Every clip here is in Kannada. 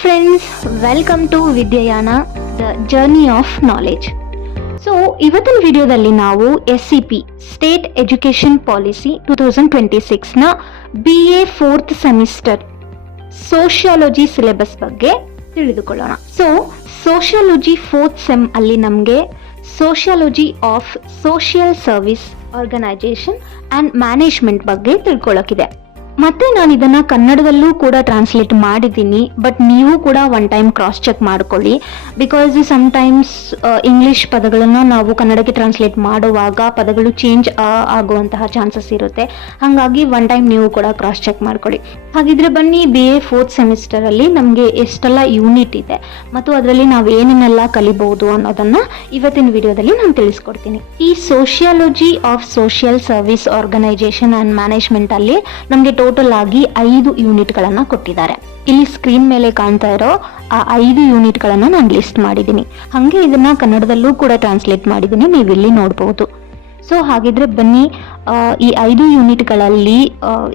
Friends, welcome to Vidyayana the journey of knowledge. So ಇವತ್ತಿನ ವಿಡಿಯೋದಲ್ಲಿ ನಾವು SEP ಸ್ಟೇಟ್ ಎಜುಕೇಷನ್ ಪಾಲಿಸಿ 2026ನ BA 4th semester sociology syllabus ಬಗ್ಗೆ ತಿಳಿದುಕೊಳ್ಳೋಣ. ಸೊ ಸೋಷಿಯಾಲಜಿ 4th ಸೆಮ್ ಅಲ್ಲಿ ನಮಗೆ sociology of social service organisation and management ಬಗ್ಗೆ ತಿಳ್ಕೊಳ್ಳೋಕ್ಕಿದೆ. ಮತ್ತೆ ನಾನು ಇದನ್ನ ಕನ್ನಡದಲ್ಲೂ ಕೂಡ ಟ್ರಾನ್ಸ್ಲೇಟ್ ಮಾಡಿದ್ದೀನಿ, ಬಟ್ ನೀವು ಕೂಡ ಒನ್ ಟೈಮ್ ಕ್ರಾಸ್ ಚೆಕ್ ಮಾಡ್ಕೊಳ್ಳಿ. ಬಿಕಾಸ್ ಸಮ್ಟೈಮ್ಸ್ ಇಂಗ್ಲಿಷ್ ಪದಗಳನ್ನು ನಾವು ಕನ್ನಡಕ್ಕೆ ಟ್ರಾನ್ಸ್ಲೇಟ್ ಮಾಡುವಾಗ ಪದಗಳು ಚೇಂಜ್ ಆಗುವಂತಹ ಚಾನ್ಸಸ್ ಇರುತ್ತೆ. ಹಾಗಾಗಿ ಒನ್ ಟೈಮ್ ನೀವು ಕೂಡ ಕ್ರಾಸ್ ಚೆಕ್ ಮಾಡ್ಕೊಳ್ಳಿ. ಹಾಗಿದ್ರೆ ಬನ್ನಿ, BA 4th ಸೆಮಿಸ್ಟರಲ್ಲಿ ನಮಗೆ ಎಷ್ಟೆಲ್ಲ ಯೂನಿಟ್ ಇದೆ ಮತ್ತು ಅದರಲ್ಲಿ ನಾವು ಏನೇನೆಲ್ಲ ಕಲಿಬಹುದು ಅನ್ನೋದನ್ನ ಇವತ್ತಿನ ವಿಡಿಯೋದಲ್ಲಿ ನಾನು ತಿಳಿಸ್ಕೊಡ್ತೀನಿ. ಈ sociology of social service organisation and management ಅಲ್ಲಿ ನಮಗೆ ಟೋಟಲ್ ಆಗಿ 5 ಯೂನಿಟ್ಗಳನ್ನು ಕೊಟ್ಟಿದ್ದಾರೆ. ಇಲ್ಲಿ ಸ್ಕ್ರೀನ್ ಮೇಲೆ ಕಾಣ್ತಾ ಇರೋ ಆ 5 ಯೂನಿಟ್ಗಳನ್ನು ನಾನು ಲಿಸ್ಟ್ ಮಾಡಿದ್ದೀನಿ. ಹಾಗೆ ಇದನ್ನ ಕನ್ನಡದಲ್ಲೂ ಕೂಡ ಟ್ರಾನ್ಸ್ಲೇಟ್ ಮಾಡಿದ್ದೀನಿ, ನೀವು ಇಲ್ಲಿ ನೋಡಬಹುದು. ಸೊ ಹಾಗಿದ್ರೆ ಬನ್ನಿ, ಈ 5 ಯೂನಿಟ್ಗಳಲ್ಲಿ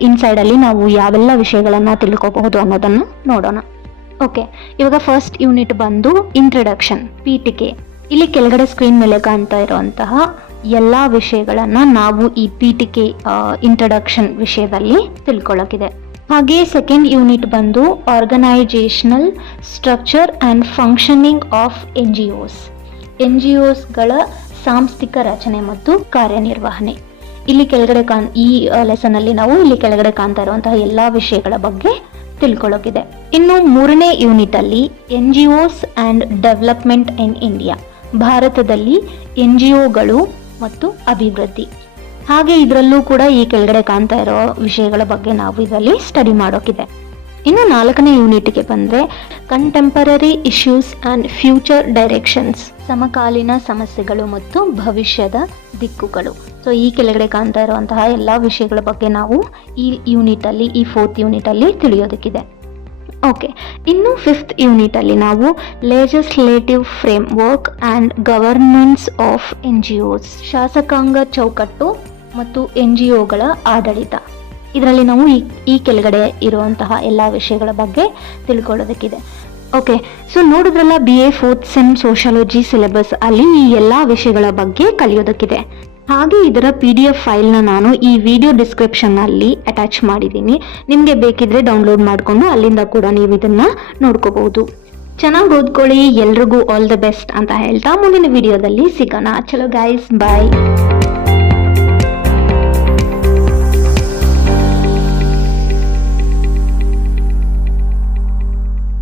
ಇನ್ಸೈಡ್ ಅಲ್ಲಿ ನಾವು ಯಾವೆಲ್ಲ ವಿಷಯಗಳನ್ನ ತಿಳ್ಕೋಬಹುದು ಅನ್ನೋದನ್ನ ನೋಡೋಣ. ಓಕೆ, ಇವಾಗ ಫಸ್ಟ್ ಯೂನಿಟ್ ಬಂದು ಇಂಟ್ರಡಕ್ಷನ್, ಪೀಠಿಕೆ. ಇಲ್ಲಿ ಕೆಳಗಡೆ ಸ್ಕ್ರೀನ್ ಮೇಲೆ ಕಾಣ್ತಾ ಇರುವಂತಹ ಎಲ್ಲ ವಿಷಯಗಳನ್ನ ನಾವು ಈ ಪೀಠಿಕೆ ಇಂಟ್ರಡಕ್ಷನ್ ವಿಷಯದಲ್ಲಿ ತಿಳ್ಕೊಳ್ಳೋಕಿದೆ. ಹಾಗೆ ಸೆಕೆಂಡ್ ಯೂನಿಟ್ ಬಂದು organisational structure and functioning of NGOsಗಳ ಸಾಂಸ್ಥಿಕ ರಚನೆ ಮತ್ತು ಕಾರ್ಯನಿರ್ವಹಣೆ. ಇಲ್ಲಿ ಕೆಳಗಡೆ ಈ ಲೆಸನ್ ಅಲ್ಲಿ ನಾವು ಇಲ್ಲಿ ಕೆಳಗಡೆ ಕಾಣ್ತಾ ಇರುವಂತಹ ಎಲ್ಲಾ ವಿಷಯಗಳ ಬಗ್ಗೆ ತಿಳ್ಕೊಳ್ಳೋಕಿದೆ. ಇನ್ನು ಮೂರನೇ ಯೂನಿಟ್ ಅಲ್ಲಿ NGOs and development in India, ಭಾರತದಲ್ಲಿ NGOಗಳು ಮತ್ತು ಅಭಿವೃದ್ಧಿ. ಹಾಗೆ ಇದರಲ್ಲೂ ಕೂಡ ಈ ಕೆಳಗಡೆ ಕಾಣ್ತಾ ಇರೋ ವಿಷಯಗಳ ಬಗ್ಗೆ ನಾವು ಇದರಲ್ಲಿ ಸ್ಟಡಿ ಮಾಡೋಕಿದೆ. ಇನ್ನು 4ನೇ ಯೂನಿಟ್ಗೆ ಬಂದರೆ contemporary issues and future directions, ಸಮಕಾಲೀನ ಸಮಸ್ಯೆಗಳು ಮತ್ತು ಭವಿಷ್ಯದ ದಿಕ್ಕುಗಳು. ಸೊ ಈ ಕೆಳಗಡೆ ಕಾಣ್ತಾ ಇರುವಂತಹ ಎಲ್ಲ ವಿಷಯಗಳ ಬಗ್ಗೆ ನಾವು ಈ ಯೂನಿಟಲ್ಲಿ, ಈ 4th ಯೂನಿಟಲ್ಲಿ ತಿಳಿಯೋದಕ್ಕಿದೆ. ಓಕೆ, ಇನ್ನು 5th ಯೂನಿಟ್ ಅಲ್ಲಿ ನಾವು legislative frame work and governance of NGOs, ಶಾಸಕಾಂಗ ಚೌಕಟ್ಟು ಮತ್ತು NGOಗಳ ಆಡಳಿತ. ಇದರಲ್ಲಿ ನಾವು ಈ ಕೆಳಗಡೆ ಇರುವಂತಹ ಎಲ್ಲ ವಿಷಯಗಳ ಬಗ್ಗೆ ತಿಳ್ಕೊಳ್ಳೋದಕ್ಕಿದೆ. ಓಕೆ, ಸೊ ನೋಡಿದ್ರಲ್ಲ, BA 4th sem sociology syllabus ಅಲ್ಲಿ ಈ ಎಲ್ಲ ವಿಷಯಗಳ ಬಗ್ಗೆ ಕಲಿಯೋದಕ್ಕಿದೆ. ಹಾಗೆ ಇದರ PDF ಫೈಲ್ನ ನಾನು ಈ ವಿಡಿಯೋ ಡಿಸ್ಕ್ರಿಪ್ಷನ್ನಲ್ಲಿ ಅಟ್ಯಾಚ್ ಮಾಡಿದ್ದೀನಿ. ನಿಮಗೆ ಬೇಕಿದ್ರೆ ಡೌನ್ಲೋಡ್ ಮಾಡಿಕೊಂಡು ಅಲ್ಲಿಂದ ಕೂಡ ನೀವು ಇದನ್ನ ನೋಡ್ಕೋಬಹುದು. ಚೆನ್ನಾಗಿ ಓದ್ಕೊಳ್ಳಿ. ಎಲ್ರಿಗೂ ಆಲ್ ದ ಬೆಸ್ಟ್ ಅಂತ ಹೇಳ್ತಾ ಮುಂದಿನ ವಿಡಿಯೋದಲ್ಲಿ ಸಿಗೋಣ. ಚಲೋ ಗೈಸ್, ಬಾಯ್.